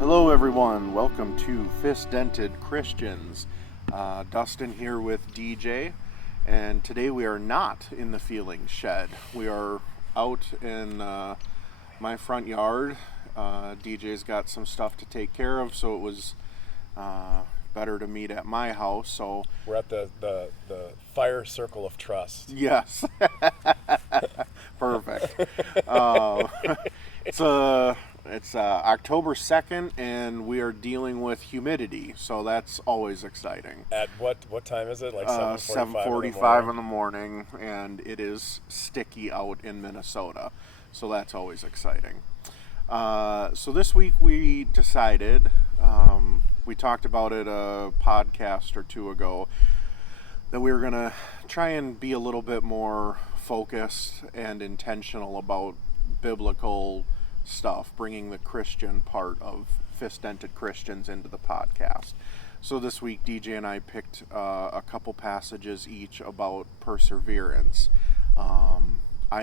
Hello everyone, welcome to Fist-Dented Christians. Dustin here with DJ, and today we are not in the feelings shed. We are out in my front yard. DJ's got some stuff to take care of, so it was better to meet at my house. So we're at the fire circle of trust. Yes. Perfect. It's October 2nd, and we are dealing with humidity, so that's always exciting. At what time is it? Like 7:45 in the morning, and it is sticky out in Minnesota, so that's always exciting. So this week we decided, we talked about it a podcast or two ago, that we were going to try and be a little bit more focused and intentional about biblical stuff, bringing the Christian part of Fist-Dented Christians into the podcast. So this week DJ and I picked a couple passages each about perseverance. I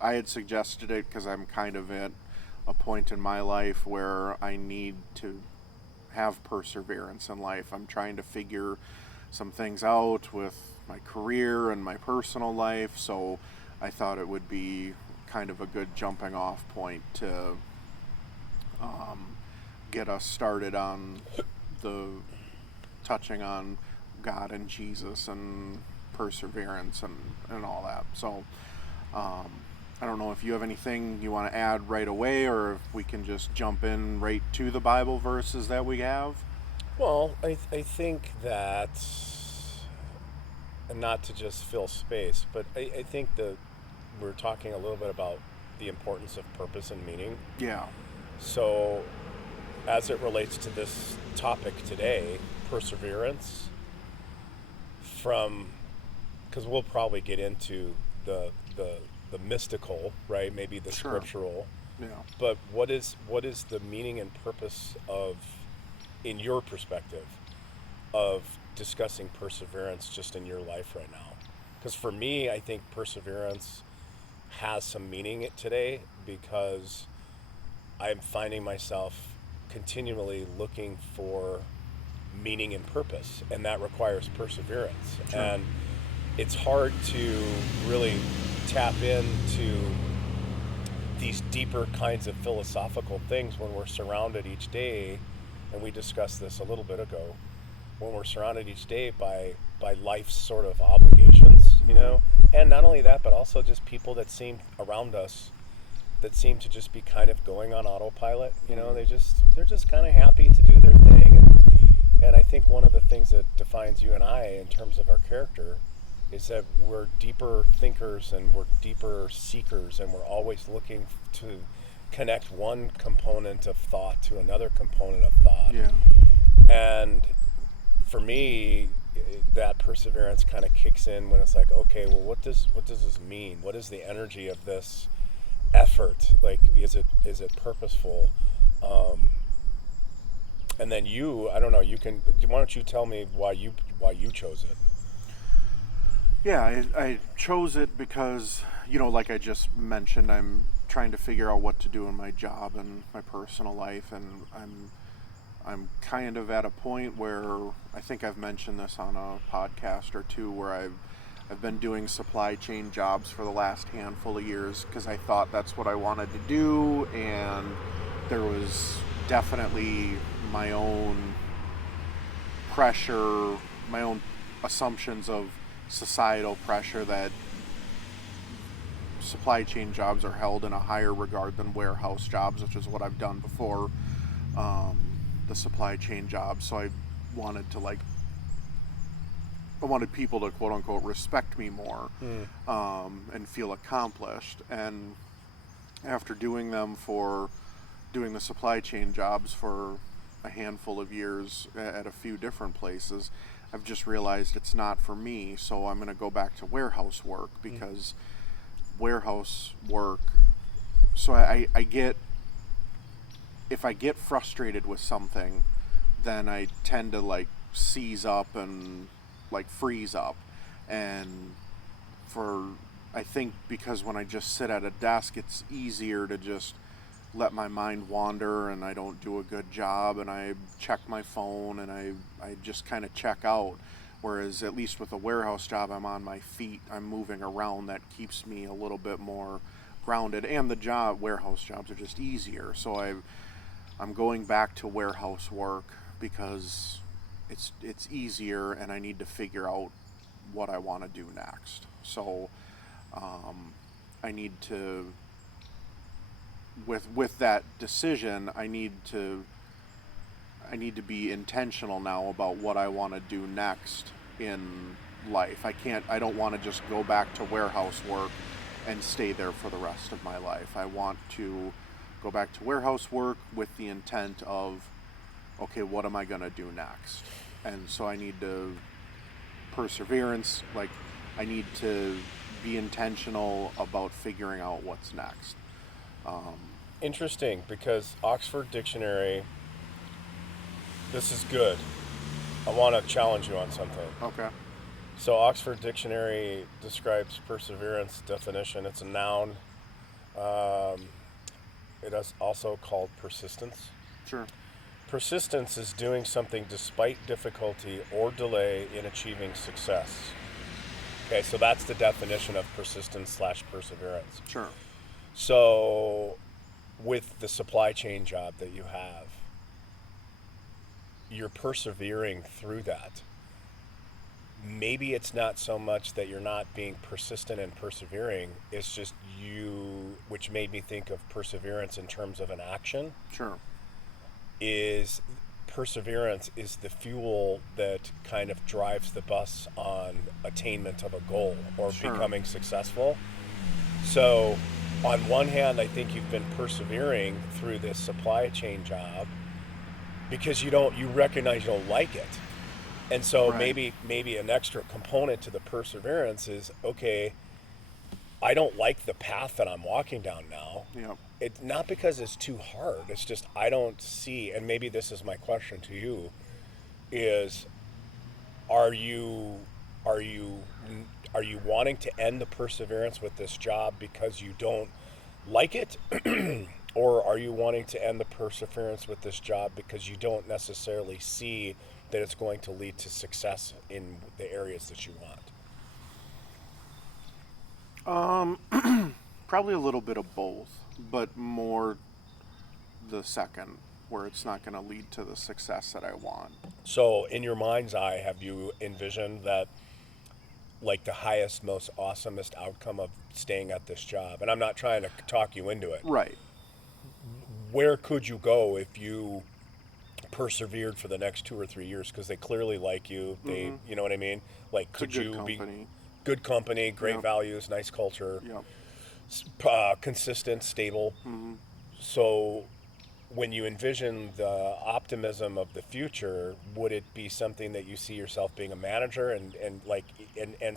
had suggested it because I'm kind of at a point in my life where I need to have perseverance in life. I'm trying to figure some things out with my career and my personal life, so I thought it would be kind of a good jumping off point to get us started on touching on God and Jesus and perseverance and all that. So I don't know if you have anything you want to add right away, or if we can just jump in right to the Bible verses that we have. Well, I think that, and not to just fill space, but I think that we're talking a little bit about the importance of purpose and meaning. Yeah. So, as it relates to this topic today, perseverance, because we'll probably get into the mystical, right? Maybe the Sure. scriptural. Yeah. But what is the meaning and purpose of, in your perspective, of discussing perseverance just in your life right now? Because for me, I think perseverance has some meaning today, because I'm finding myself continually looking for meaning and purpose, and that requires perseverance. Sure. And it's hard to really tap into these deeper kinds of philosophical things when we're surrounded each day, and we discussed this a little bit ago, when we're surrounded each day by life's sort of obligations, you know? And not only that, but also just people that seem around us that seem to just be kind of going on autopilot, you know? They're just kind of happy to do their thing. And I think one of the things that defines you and I in terms of our character is that we're deeper thinkers and we're deeper seekers, and we're always looking to connect one component of thought to another component of thought. Yeah. And for me, that perseverance kind of kicks in when it's like, okay, well, what does this mean? What is the energy of this effort? Like, is it purposeful? And then I don't know, why don't you tell me why you chose it? Yeah, I chose it because, like I just mentioned, I'm trying to figure out what to do in my job and my personal life, and I'm kind of at a point where I think I've mentioned this on a podcast or two, where I've been doing supply chain jobs for the last handful of years because I thought that's what I wanted to do, and there was definitely my own pressure, my own assumptions of societal pressure that supply chain jobs are held in a higher regard than warehouse jobs, which is what I've done before the supply chain jobs. So I wanted people to quote unquote respect me more and feel accomplished. And after doing the supply chain jobs for a handful of years at a few different places, I've just realized it's not for me. So I'm going to go back to warehouse work, because warehouse work, so if I get frustrated with something, then I tend to seize up and freeze up. And I think because when I just sit at a desk, it's easier to just let my mind wander and I don't do a good job and I check my phone and I just kind of check out. Whereas at least with a warehouse job, I'm on my feet, I'm moving around. That keeps me a little bit more grounded. And the warehouse jobs are just easier. So I'm going back to warehouse work because it's easier and I need to figure out what I want to do next. So I need to, with that decision, I need to be intentional now about what I want to do next in life. I don't want to just go back to warehouse work and stay there for the rest of my life. I want to go back to warehouse work with the intent of, okay, what am I going to do next? And so I need to perseverance, like I need to be intentional about figuring out what's next. Interesting, because Oxford Dictionary, this is good. I want to challenge you on something. Okay. So Oxford Dictionary describes perseverance definition. It's a noun. It is also called persistence. Sure. Persistence is doing something despite difficulty or delay in achieving success. Okay, so that's the definition of persistence / perseverance. Sure. So with the supply chain job that you have, you're persevering through that. Maybe it's not so much that you're not being persistent and persevering, it's just you, which made me think of perseverance in terms of an action. Sure. Is perseverance is the fuel that kind of drives the bus on attainment of a goal or Sure. becoming successful. So on one hand, I think you've been persevering through this supply chain job because you recognize you don't like it. And so Right. maybe an extra component to the perseverance is, okay, I don't like the path that I'm walking down now. Yep. It's not because it's too hard. It's just I don't see, and maybe this is my question to you, is are you wanting to end the perseverance with this job because you don't like it? Or are you wanting to end the perseverance with this job because you don't necessarily see that it's going to lead to success in the areas that you want? Probably a little bit of both, but more the second, where it's not going to lead to the success that I want. So in your mind's eye, have you envisioned that, like, the highest, most awesomest outcome of staying at this job? And I'm not trying to talk you into it. Right. Where could you go if you persevered for the next 2 or 3 years? Because they clearly like you. They, you know what I mean? Like, It's a could good you company. be good company, great Yep. values, nice culture, Yep. consistent, stable. Mm-hmm. So when you envision the optimism of the future, would it be something that you see yourself being a manager and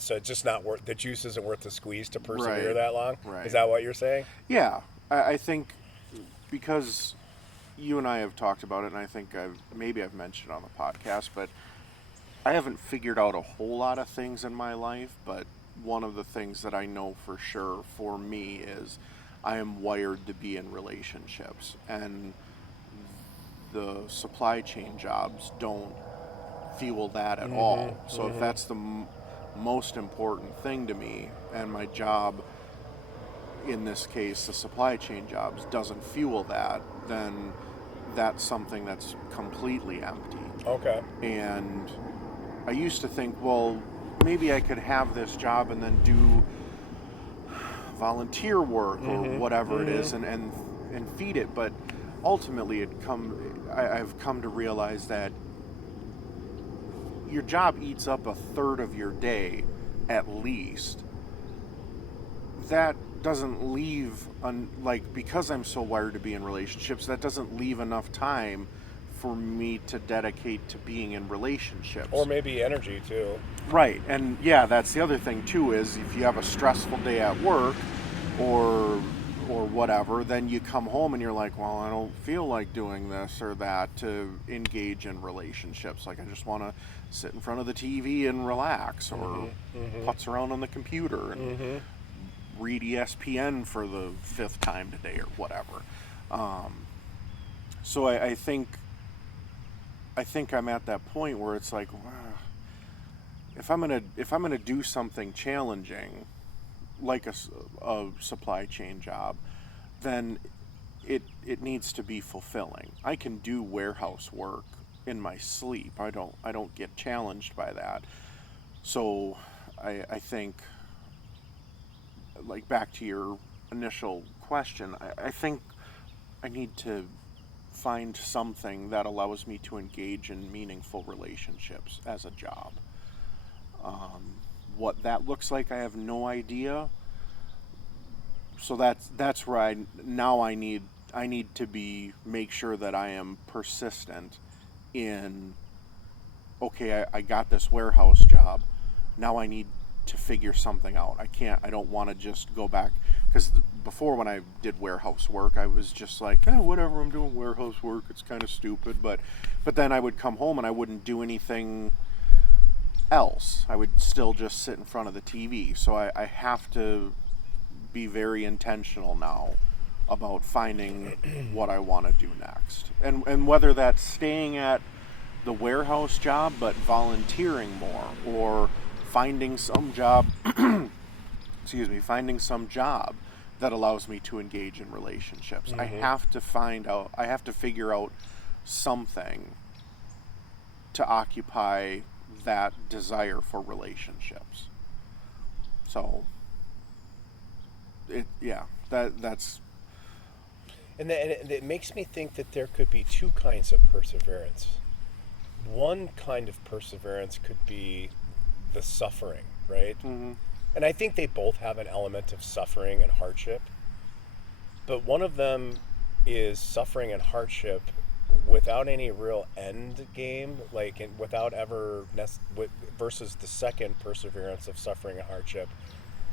so it's just not worth, the juice isn't worth the squeeze to persevere Right. that long? Right. Is that what you're saying? Yeah, I think because you and I have talked about it, and I think I've mentioned it on the podcast, but I haven't figured out a whole lot of things in my life, but one of the things that I know for sure for me is I am wired to be in relationships, and the supply chain jobs don't fuel that at all. So if that's the most important thing to me, and my job, in this case, the supply chain jobs, doesn't fuel that, then that's something that's completely empty. Okay. And I used to think, well, maybe I could have this job and then do volunteer work or whatever it is and feed it. But ultimately, I've come to realize that your job eats up a third of your day at least. That doesn't leave, because I'm so wired to be in relationships, that doesn't leave enough time for me to dedicate to being in relationships. Or maybe energy too. Right, and yeah, that's the other thing too, is if you have a stressful day at work or whatever, then you come home and you're like, well, I don't feel like doing this or that to engage in relationships. Like, I just want to sit in front of the TV and relax, or putz around on the computer and read ESPN for the 5th time today or whatever. So I think I'm at that point where it's like, if I'm gonna do something challenging, like a supply chain job, then it needs to be fulfilling. I can do warehouse work in my sleep. I don't get challenged by that. So I think, like, back to your initial question, I think I need to find something that allows me to engage in meaningful relationships as a job. What that looks like, I have no idea. So that's where I need to make sure that I am persistent in, okay, I got this warehouse job. Now I need to figure something out. I don't want to just go back, because before, when I did warehouse work, I was just like, whatever, I'm doing warehouse work, it's kind of stupid, but then I would come home and I wouldn't do anything else. I would still just sit in front of the TV. So I have to be very intentional now about finding what I want to do next, and whether that's staying at the warehouse job but volunteering more, or finding some job finding some job that allows me to engage in relationships. I have to figure out something to occupy that desire for relationships. So that's And it makes me think that there could be two kinds of perseverance. One kind of perseverance could be the suffering, right? Mm-hmm. And I think they both have an element of suffering and hardship. But one of them is suffering and hardship without any real end game, without ever versus the second perseverance of suffering and hardship,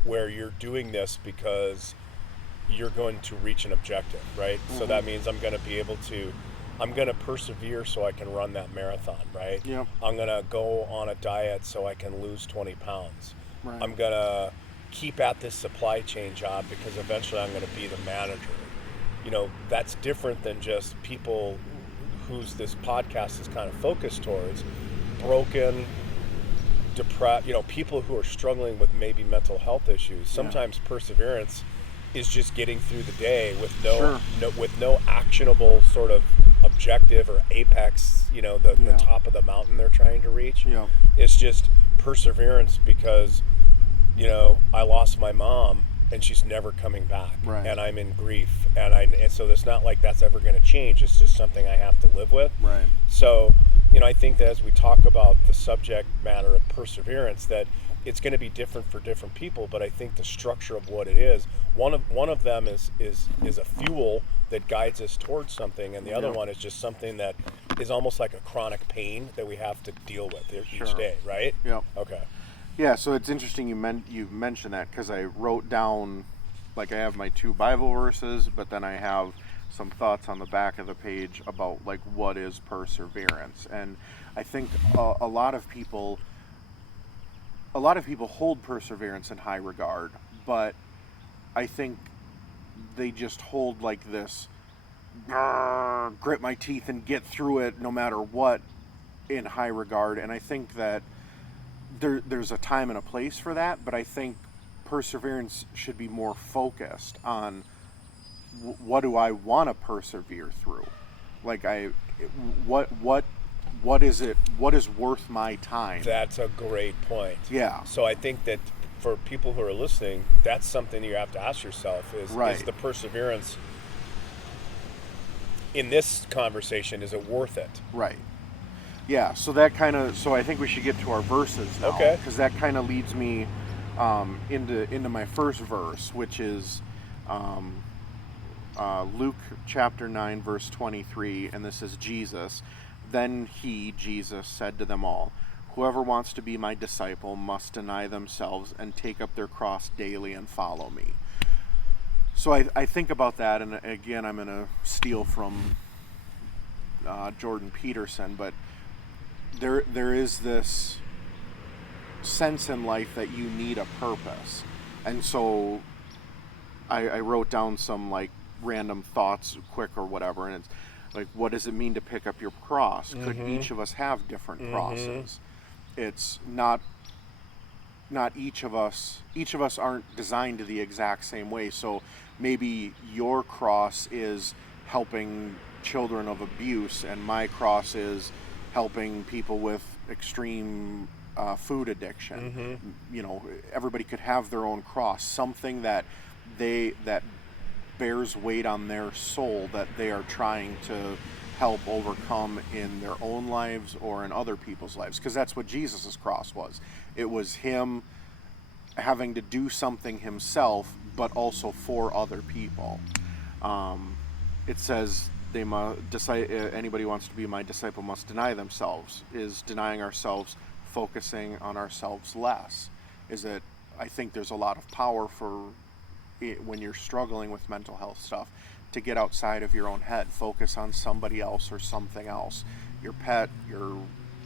where you're doing this because you're going to reach an objective, right? Mm-hmm. So that means I'm going to persevere so I can run that marathon, right? Yep. I'm going to go on a diet so I can lose 20 pounds. Right. I'm going to keep at this supply chain job because eventually I'm going to be the manager. That's different than just people whose this podcast is kind of focused towards, broken, depressed, people who are struggling with maybe mental health issues. Sometimes perseverance is just getting through the day with no actionable sort of objective or apex, the top of the mountain they're trying to reach. Yeah. It's just perseverance because, I lost my mom and she's never coming back. Right. And I'm in grief. And so it's not like that's ever going to change. It's just something I have to live with. Right. So, I think that as we talk about the subject matter of perseverance, that it's going to be different for different people, but I think the structure of what it is, one of them is a fuel that guides us towards something, and the other one is just something that is almost like a chronic pain that we have to deal with each day, right? Yeah. Okay. Yeah, so it's interesting you mentioned that, because I wrote down, I have my 2 Bible verses, but then I have some thoughts on the back of the page about what is perseverance. And I think a lot of people hold perseverance in high regard, but I think they just hold this grit my teeth and get through it no matter what in high regard. And I think that there's a time and a place for that, but I think perseverance should be more focused on what do I want to persevere through. What is worth my time? That's a great point. Yeah. So I think that for people who are listening, that's something you have to ask yourself is the perseverance in this conversation, is it worth it? Right. Yeah, so I think we should get to our verses now. Okay. Because that kind of leads me into my first verse, which is Luke chapter 9, verse 23, and this is Jesus. Then Jesus, said to them all, "Whoever wants to be my disciple must deny themselves and take up their cross daily and follow me." So I think about that, and again, I'm going to steal from Jordan Peterson, but there is this sense in life that you need a purpose. And so I wrote down some random thoughts quick or whatever, and it's like, what does it mean to pick up your cross? Could each of us have different crosses? It's not each of us aren't designed the exact same way. So maybe your cross is helping children of abuse, and my cross is helping people with extreme food addiction. You know, everybody could have their own cross, something that bears weight on their soul that they are trying to help overcome in their own lives or in other people's lives, because that's what Jesus's cross was. It was him having to do something himself, but also for other people. It says anybody who wants to be my disciple must deny themselves. Is denying ourselves focusing on ourselves less? Is it? I think there's a lot of power for it when you're struggling with mental health stuff to get outside of your own head, focus on somebody else or something else, your pet, your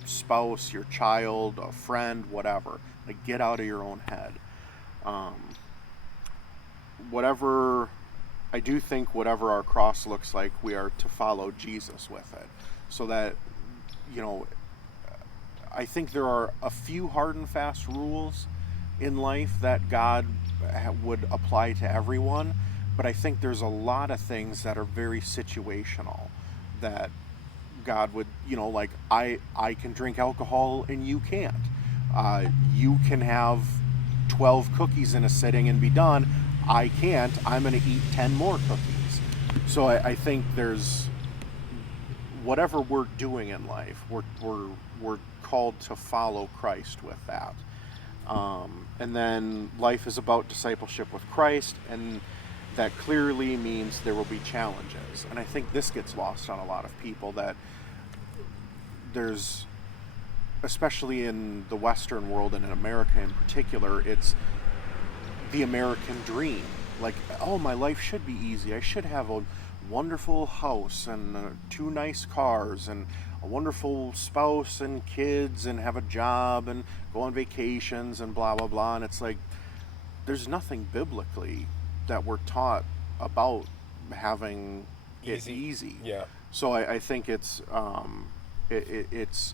spouse, your child, a friend, whatever. Like, get out of your own head. I do think whatever our cross looks like, we are to follow Jesus with it. So that, you know, I think there are a few hard and fast rules in life that God would apply to everyone, but I think there's a lot of things that are very situational that God would, you know, like, I can drink alcohol and you can't. You can have 12 cookies in a sitting and be done. I can't. I'm going to eat 10 more cookies. So I think there's, whatever we're doing in life, we're called to follow Christ with that. And then life is about discipleship with Christ, and that clearly means there will be challenges. And I think this gets lost on a lot of people, that there's, especially in the Western world and in America in particular, it's the American dream. Like, oh, my life should be easy. I should have a wonderful house and 2 nice cars and a wonderful spouse and kids and have a job and go on vacations and blah, blah, blah. And it's like, there's nothing biblically that we're taught about having it easy. Yeah. So I think it's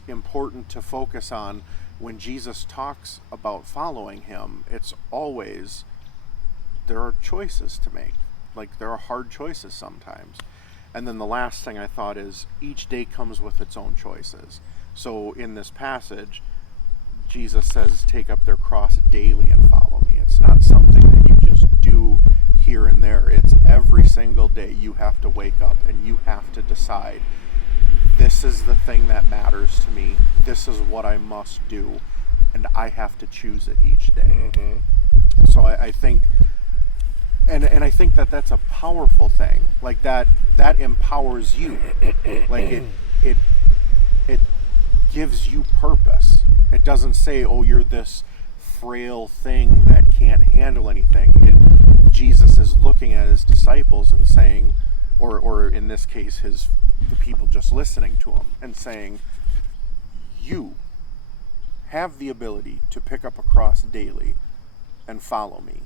important to focus on, when Jesus talks about following him, it's always, there are choices to make. Like, there are hard choices sometimes. And then the last thing I thought is, each day comes with its own choices. So in this passage, Jesus says, take up their cross daily and follow me. It's not something that you just do here and there. It's every single day you have to wake up and you have to decide, this is the thing that matters to me. This is what I must do. And I have to choose it each day. So I think, and I think that that's a powerful thing. Like, that empowers you. Like, it gives you purpose. It doesn't say, oh, you're this frail thing that can't handle anything. Jesus is looking at his disciples and saying, or in this case, the people just listening to him, and saying, you have the ability to pick up a cross daily and follow me.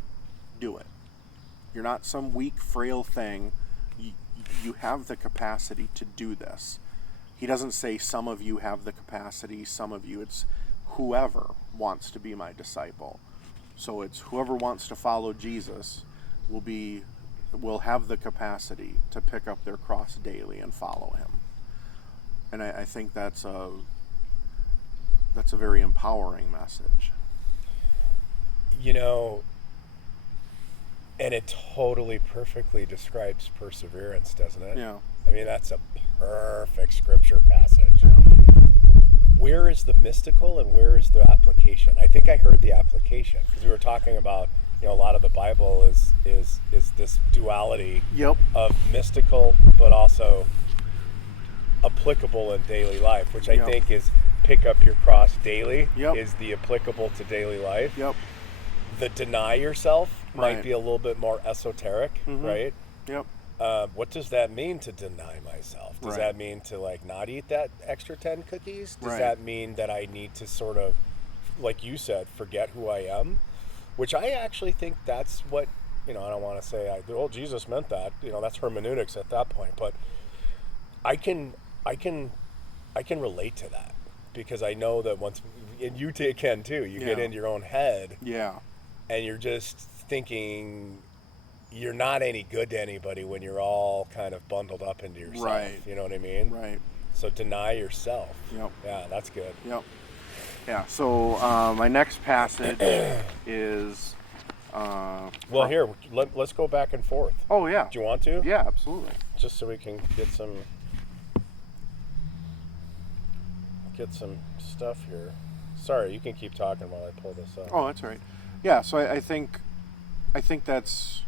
Do it. You're not some weak, frail thing. You have the capacity to do this. He doesn't say some of you have the capacity, some of you. It's whoever wants to be my disciple. So it's whoever wants to follow Jesus will have the capacity to pick up their cross daily and follow him. And I think that's a very empowering message. You know, and it totally perfectly describes perseverance, doesn't it? Yeah. I mean, that's a perfect scripture passage. Yeah. Where is the mystical and where is the application? I think I heard the application, because we were talking about, you know, a lot of the Bible is this duality of mystical but also applicable in daily life, which I think is pick up your cross daily is the applicable to daily life. The deny yourself might be a little bit more esoteric, right? What does that mean, to deny myself? Does that mean to, like, not eat that extra 10 cookies? Does that mean that I need to sort of, like you said, forget who I am? Which I actually think that's what I don't want to say, well, Jesus meant that. That's hermeneutics at that point. But I can relate to that because I know that once, and you can too, you get into your own head. Yeah. And you're just thinking you're not any good to anybody when you're all kind of bundled up into yourself. Right. You know what I mean? Right. So deny yourself. Yep. Yeah, that's good. Yep. Yeah. So my next passage is. Here, let's go back and forth. Oh yeah. Do you want to? Yeah, absolutely. Just so we can get some stuff here. Sorry, you can keep talking while I pull this up. Oh, that's all right. Yeah. So I think that's,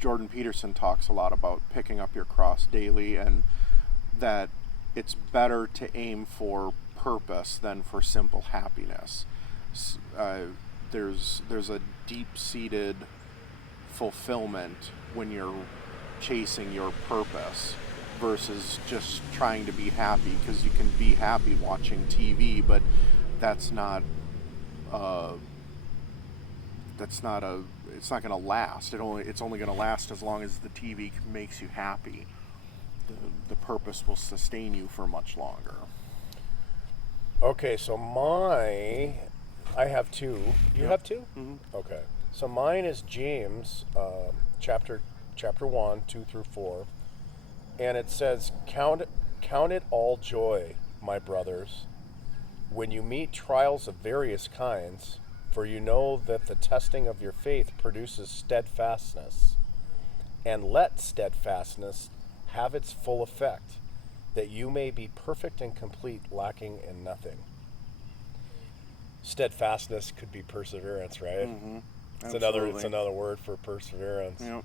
Jordan Peterson talks a lot about picking up your cross daily, and that it's better to aim for purpose than for simple happiness. There's a deep-seated fulfillment when you're chasing your purpose versus just trying to be happy, because you can be happy watching TV, but it's not going to last. It's only going to last as long as the TV makes you happy. The purpose will sustain you for much longer. Okay, so I have two. You have two? Mm-hmm. Okay. So mine is James, chapter 1, 2 through 4. And it says, Count it all joy, my brothers, when you meet trials of various kinds, for you know that the testing of your faith produces steadfastness. And let steadfastness have its full effect, that you may be perfect and complete, lacking in nothing. Steadfastness could be perseverance, right? Mm-hmm. It's another word for perseverance. Yep.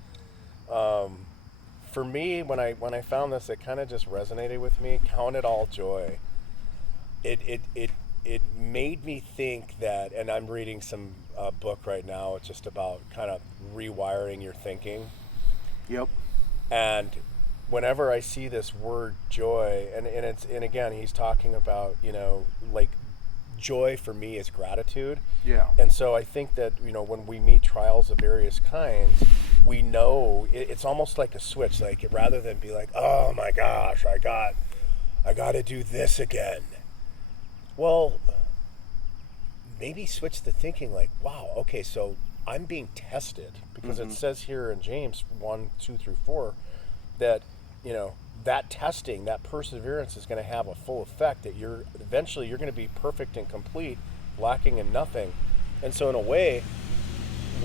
For me, when I found this, it kind of just resonated with me. Count it all joy. It made me think that, and I'm reading some book right now. It's just about kind of rewiring your thinking. Yep. And whenever I see this word joy, and again, he's talking about, like, joy for me is gratitude. Yeah. And so I think that, when we meet trials of various kinds, we know it's almost like a switch. Like, rather than be like, oh my gosh, I got to do this again. Well, maybe switch the thinking like, wow, okay, so I'm being tested, because it says here in James 1, 2 through 4 that, that testing, that perseverance is going to have a full effect, that eventually you're going to be perfect and complete, lacking in nothing. And so in a way,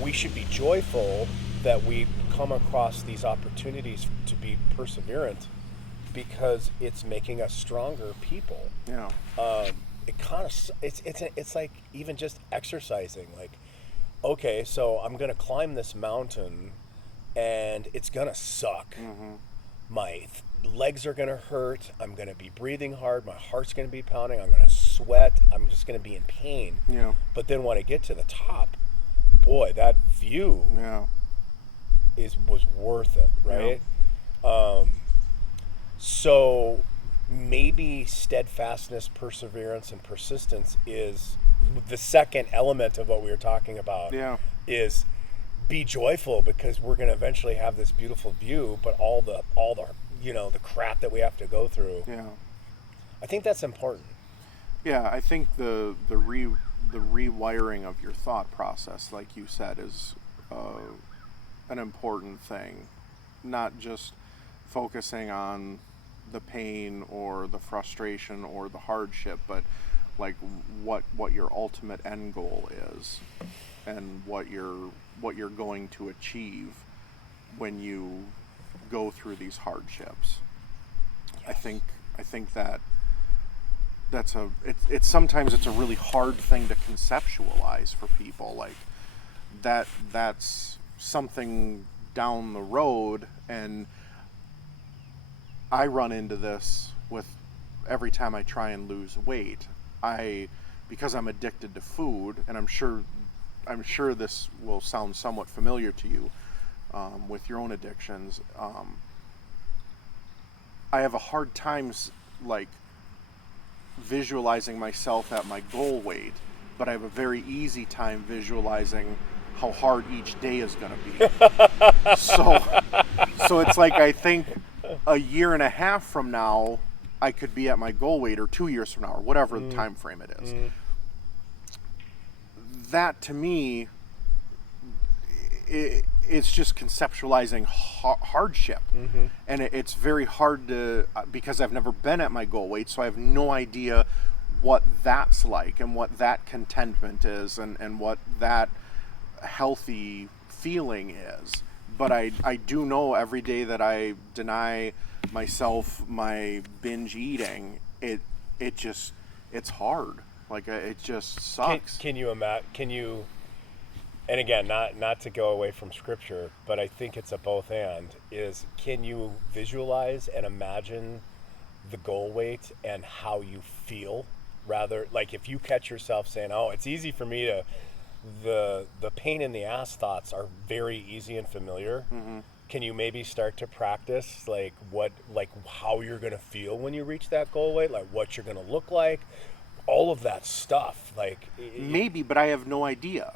we should be joyful that we come across these opportunities to be perseverant, because it's making us stronger people. Yeah. It's like even just exercising, like, okay, so I'm going to climb this mountain and it's going to suck. Mm-hmm. My legs are going to hurt. I'm going to be breathing hard. My heart's going to be pounding. I'm going to sweat. I'm just going to be in pain. Yeah. But then when I get to the top, boy, that view was worth it, right? Yeah. So maybe steadfastness, perseverance, and persistence is the second element of what we were talking about. Yeah. Is be joyful, because we're going to eventually have this beautiful view, but all the the crap that we have to go through. Yeah. I think that's important. Yeah, I think the rewiring of your thought process, like you said, is an important thing. Not just focusing on the pain or the frustration or the hardship, but like what your ultimate end goal is, and what you're going to achieve when you go through these hardships. Yes. I think it's sometimes it's a really hard thing to conceptualize for people, like that's something down the road. And I run into this with every time I try and lose weight. Because I'm addicted to food, and I'm sure this will sound somewhat familiar to you with your own addictions. I have a hard time like visualizing myself at my goal weight, but I have a very easy time visualizing how hard each day is going to be. So it's like, I think a year and a half from now, I could be at my goal weight, or 2 years from now, or whatever the time frame it is. That, to me, it's just conceptualizing hardship. And it's very hard to, because I've never been at my goal weight, so I have no idea what that's like, and what that contentment is, and what that healthy feeling is. But I do know every day that I deny myself my binge eating, it's hard. Like, it just sucks. Can you and again, not to go away from scripture, but I think it's a both and, is can you visualize and imagine the goal weight and how you feel? Rather, like, if you catch yourself saying, oh, it's easy for me to, the pain in the ass thoughts are very easy and familiar. Can you maybe start to practice like how you're going to feel when you reach that goal weight, like what you're going to look like, all of that stuff? Like, maybe, but I have no idea.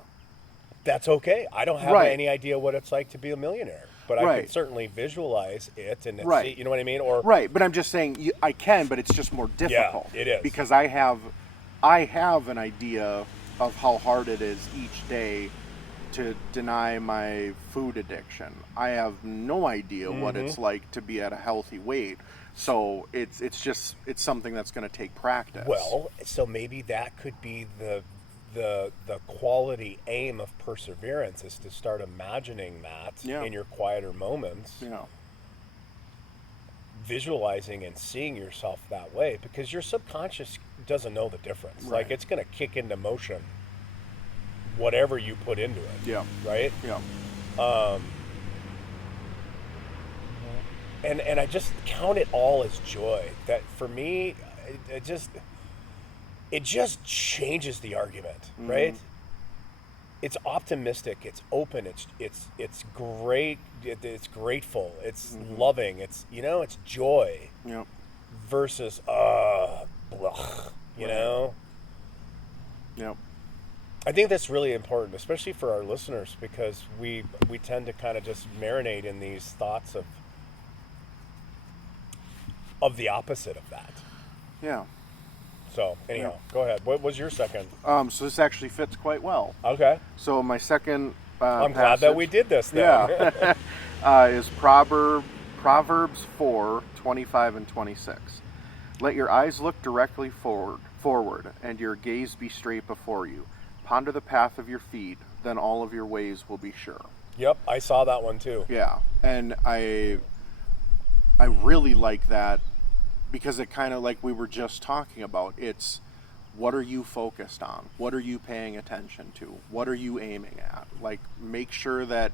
That's okay. I don't have any idea what it's like to be a millionaire, but I can certainly visualize it, and see, you know what I mean? Or but I'm just saying I can, but it's just more difficult. Yeah, it is, because I have an idea of how hard it is each day to deny my food addiction. I have no idea what it's like to be at a healthy weight. So it's something that's going to take practice. Well, so maybe that could be the quality aim of perseverance, is to start imagining that in your quieter moments. Visualizing and seeing yourself that way, because your subconscious doesn't know the difference. Like, it's going to kick into motion whatever you put into it. Right? And I just count it all as joy. That, for me, it just changes the argument, right? It's optimistic, it's open, it's great, it's grateful, it's loving, it's joy. Versus blah, you know. I think that's really important, especially for our listeners, because we tend to kind of just marinate in these thoughts of the opposite of that. So, anyhow, go ahead. What was your second? So this actually fits quite well. Okay. So my second I'm glad that we did this then. Is Proverbs 4:25 and 26. Let your eyes look directly forward, and your gaze be straight before you. Ponder the path of your feet, then all of your ways will be sure. Yep, I saw that one too. Yeah, and I really like that, because it kind of, like we were just talking about, it's what are you focused on? What are you paying attention to? What are you aiming at? Like, make sure that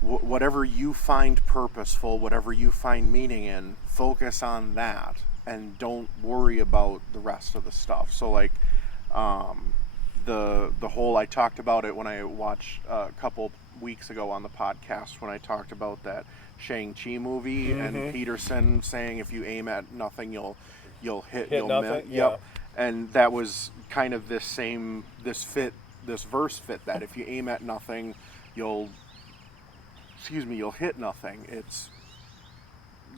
whatever you find purposeful, whatever you find meaning in, focus on that, and don't worry about the rest of the stuff. So, like, the whole, I talked about it when I watched a couple weeks ago on the podcast, when I talked about that Shang-Chi movie, and Peterson saying, if you aim at nothing, you'll hit nothing. Yep. And that was kind of this verse fit that if you aim at nothing, you'll hit nothing. It's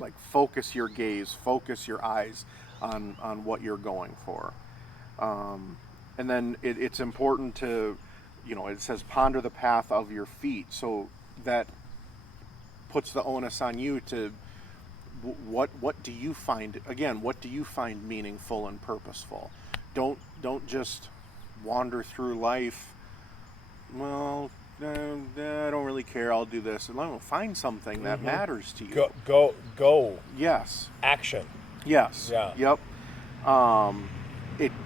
like, focus your gaze, focus your eyes on what you're going for. And then it's important to, it says ponder the path of your feet. So that puts the onus on you to, what do you find meaningful and purposeful? Don't just wander through life. Well, I don't really care. I'll do this. And find something that matters to you. Go. Yes. Action. Yes. Yeah. Yep.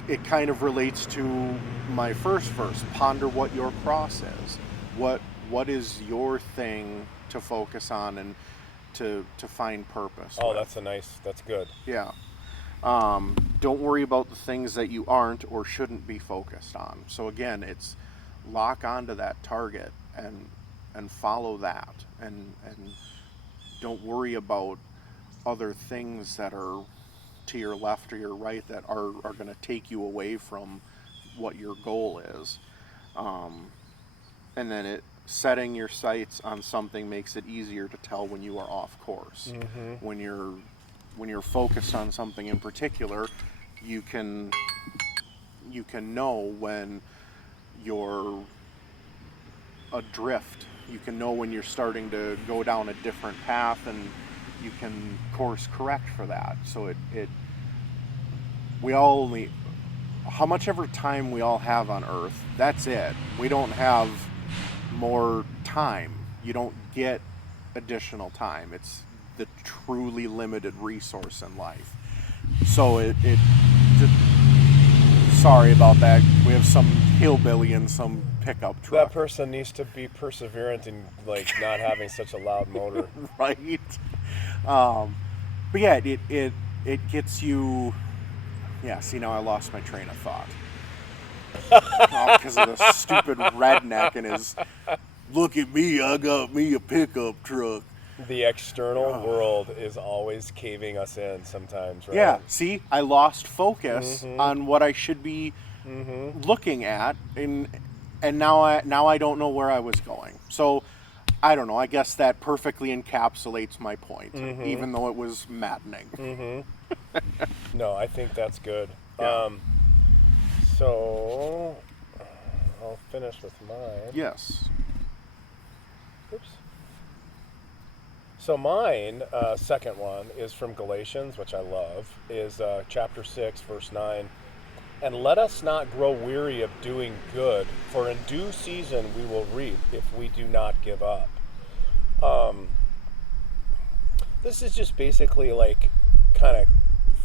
It kind of relates to my first verse. Ponder what your cross is. What is your thing to focus on and to find purpose? Oh, that's good. Yeah. Don't worry about the things that you aren't or shouldn't be focused on. So again, it's lock onto that target and follow that, and don't worry about other things that are to your left or your right that are going to take you away from what your goal is. and then setting your sights on something makes it easier to tell when you are off course. Mm-hmm. When you're focused on something in particular, you can know when you're adrift. You can know when you're starting to go down a different path, and you can course correct for that. So we all only, how much ever time we all have on Earth, that's it. We don't have more time. You don't get additional time. It's the truly limited resource in life. So sorry about that. We have some hillbilly and some pickup truck. That person needs to be perseverant in like not having such a loud motor. Right. But yeah, it gets you. Yeah. See, now I lost my train of thought. Because of the stupid redneck and his. Look at me! I got me a pickup truck. The external world is always caving us in sometimes, right? Yeah, see, I lost focus on what I should be looking at, and now I don't know where I was going. So, I don't know. I guess that perfectly encapsulates my point, even though it was maddening. No, I think that's good. Yeah. So, I'll finish with mine. Yes. Oops. So mine, second one, is from Galatians, which I love, is chapter 6, verse 9. And let us not grow weary of doing good, for in due season we will reap if we do not give up. This is just basically like, kind of,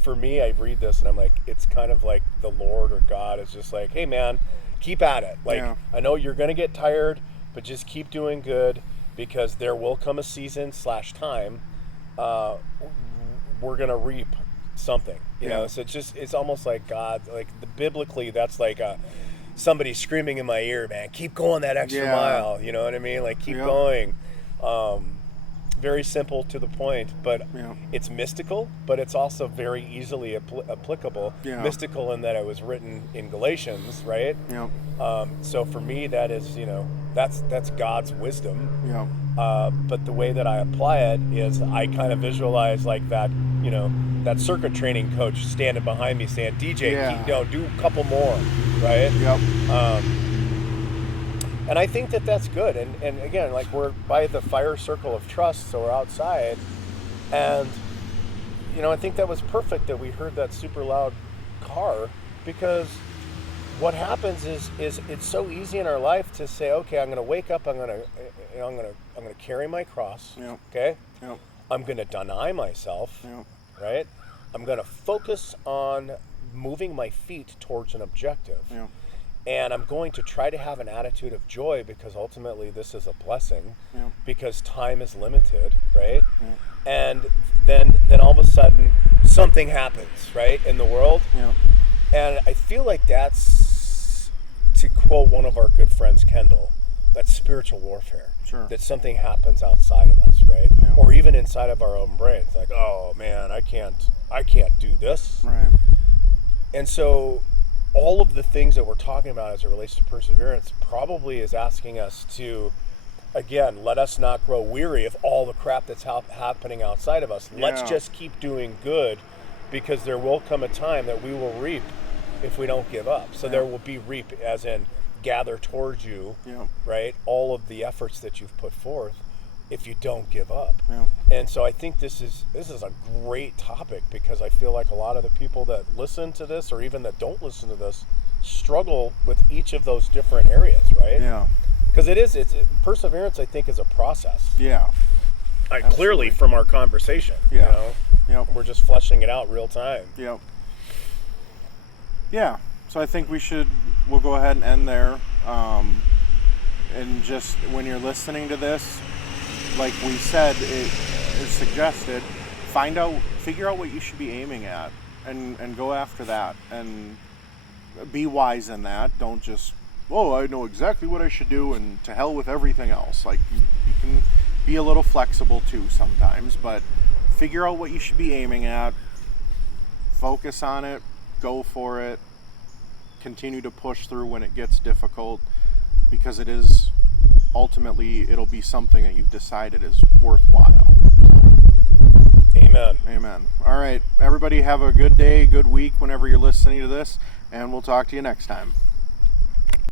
for me, I read this and I'm like, it's kind of like the Lord or God is just like, hey man, keep at it. Like, yeah. I know you're going to get tired, but just keep doing good. Because there will come a season / time, we're gonna reap something, you know. So it's almost like God, like biblically, that's like somebody screaming in my ear, man, keep going that extra mile. You know what I mean? Like keep going. Very simple to the point, but it's mystical, but it's also very easily applicable. Mystical in that it was written in Galatians, right? So for me, that is, that's God's wisdom. But the way that I apply it is I kind of visualize like that, that circuit training coach standing behind me saying, DJ, do a couple more, right? And I think that that's good. And again, like we're by the fire circle of trust, so we're outside. And, I think that was perfect that we heard that super loud car, because what happens is it's so easy in our life to say, okay, I'm going to wake up, I'm going to carry my cross, okay? I'm going to deny myself, right? I'm going to focus on moving my feet towards an objective. And I'm going to try to have an attitude of joy, because ultimately this is a blessing, because time is limited, right? And then all of a sudden something happens, right, in the world. And I feel like that's, to quote one of our good friends, Kendall, that's spiritual warfare. Sure. That something happens outside of us, right? Or even inside of our own brains. Like, oh man, I can't do this. Right. And so all of the things that we're talking about as it relates to perseverance probably is asking us to, again, let us not grow weary of all the crap that's happening outside of us. Let's just keep doing good, because there will come a time that we will reap if we don't give up. So there will be reap as in gather towards you, right? All of the efforts that you've put forth if you don't give up. And so I think this is a great topic, because I feel like a lot of the people that listen to this, or even that don't listen to this, struggle with each of those different areas, right? Because it's perseverance, I think, is a process. Clearly from our conversation, we're just fleshing it out real time. So I think we'll go ahead and end there. And just when you're listening to this, like we said, it is suggested, figure out what you should be aiming at, and go after that, and be wise in that. Don't just, I know exactly what I should do, and to hell with everything else. Like you can be a little flexible too sometimes, but figure out what you should be aiming at, focus on it, go for it, continue to push through when it gets difficult, because it is ultimately it'll be something that you've decided is worthwhile. Amen. Amen. All right, everybody have a good day, good week whenever you're listening to this, and we'll talk to you next time.